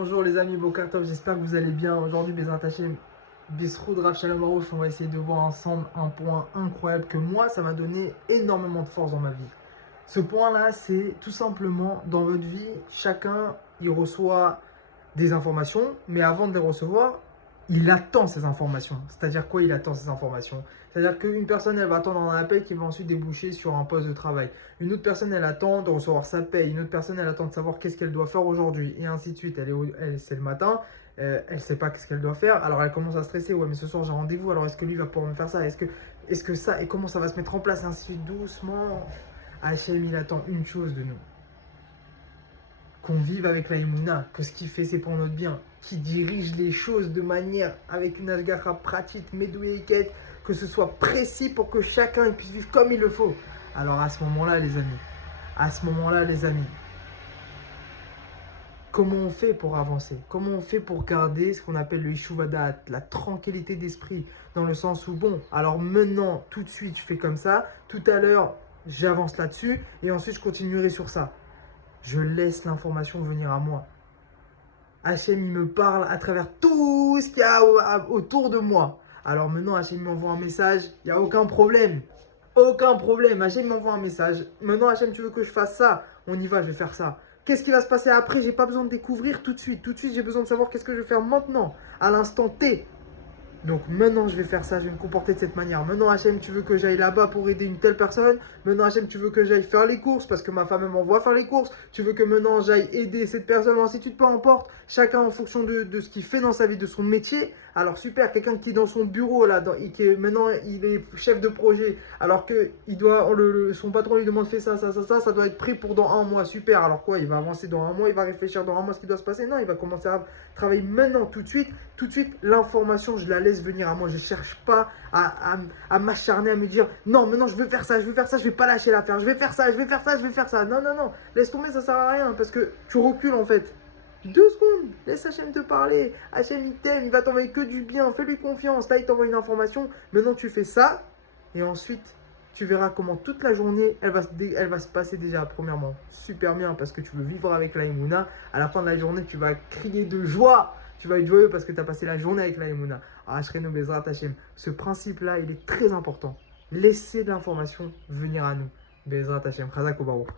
bonjour les amis, Boker Tov, j'espère que vous allez bien. Aujourd'hui, Bezrat Hashem, Bisroud Rav Shalom Arouch, on va essayer de voir ensemble un point incroyable que moi, ça m'a donné énormément de force dans ma vie. Ce point-là, c'est tout simplement, dans votre vie, chacun, il reçoit des informations, mais avant de les recevoir, il attend ces informations. C'est-à-dire quoi, il attend ces informations? C'est-à-dire qu'une personne, elle va attendre un appel qui va ensuite déboucher sur un poste de travail. Une autre personne, elle attend de recevoir sa paye. Une autre personne, elle attend de savoir qu'est-ce qu'elle doit faire aujourd'hui. Et ainsi de suite. C'est le matin, elle ne sait pas qu'est-ce qu'elle doit faire. Alors elle commence à stresser. Ouais, mais ce soir, j'ai rendez-vous. Alors est-ce que lui va pouvoir me faire ça? Est-ce que ça? Et comment ça va se mettre en place? Et ainsi de suite, doucement. Hachem, il attend une chose de nous. Qu'on vive avec la Emouna, que ce qu'il fait c'est pour notre bien, qui dirige les choses de manière avec une ashgacha pratique, medouéiket, que ce soit précis pour que chacun puisse vivre comme il le faut. Alors à ce moment-là les amis, comment on fait pour avancer? Comment on fait pour garder ce qu'on appelle le Ishuvadat, la tranquillité d'esprit, dans le sens où bon, alors maintenant, tout de suite je fais comme ça, tout à l'heure j'avance là-dessus et ensuite je continuerai sur ça. Je laisse l'information venir à moi. Hachem, il me parle à travers tout ce qu'il y a autour de moi. Alors maintenant, Hachem m'envoie un message, il n'y a aucun problème. Aucun problème. Hachem m'envoie un message. Maintenant, Hachem, tu veux que je fasse ça? On y va, je vais faire ça. Qu'est-ce qui va se passer après? J'ai pas besoin de découvrir tout de suite. Tout de suite, j'ai besoin de savoir qu'est-ce que je vais faire maintenant, à l'instant T. Donc maintenant je vais faire ça, je vais me comporter de cette manière. Maintenant Hachem, tu veux que j'aille là-bas pour aider une telle personne. Maintenant Hachem, tu veux que j'aille faire les courses parce que ma femme m'envoie faire les courses. Tu veux que maintenant j'aille aider cette personne, ainsi de suite, peu importe. Chacun en fonction de ce qu'il fait dans sa vie, de son métier. Alors super, quelqu'un qui est dans son bureau là, maintenant il est chef de projet. Alors que son patron lui demande fais ça, ça doit être prêt pour dans un mois. Super, alors quoi? Il va avancer dans un mois, il va réfléchir dans un mois ce qui doit se passer. Non, il va commencer à travailler maintenant, tout de suite. Tout de suite, l'information, je la laisse venir à moi. Je ne cherche pas à m'acharner, à me dire non, maintenant je veux faire ça, je ne vais pas lâcher l'affaire, je vais faire ça, je vais faire ça, je vais faire ça. Non, laisse tomber, ça ne sert à rien parce que tu recules en fait. 2 secondes, laisse Hachem te parler. Hachem, il t'aime, il va t'envoyer que du bien, fais-lui confiance. Là, il t'envoie une information, maintenant tu fais ça et ensuite tu verras comment toute la journée, elle va se passer déjà, premièrement, super bien parce que tu veux vivre avec la Emouna. À la fin de la journée, tu vas crier de joie. Tu vas être joyeux parce que tu as passé la journée avec la Emouna. Ashrenu Bezrat Hashem. Ce principe-là, il est très important. Laissez de l'information venir à nous. Bezrat Hashem. Chazak ou Baruch.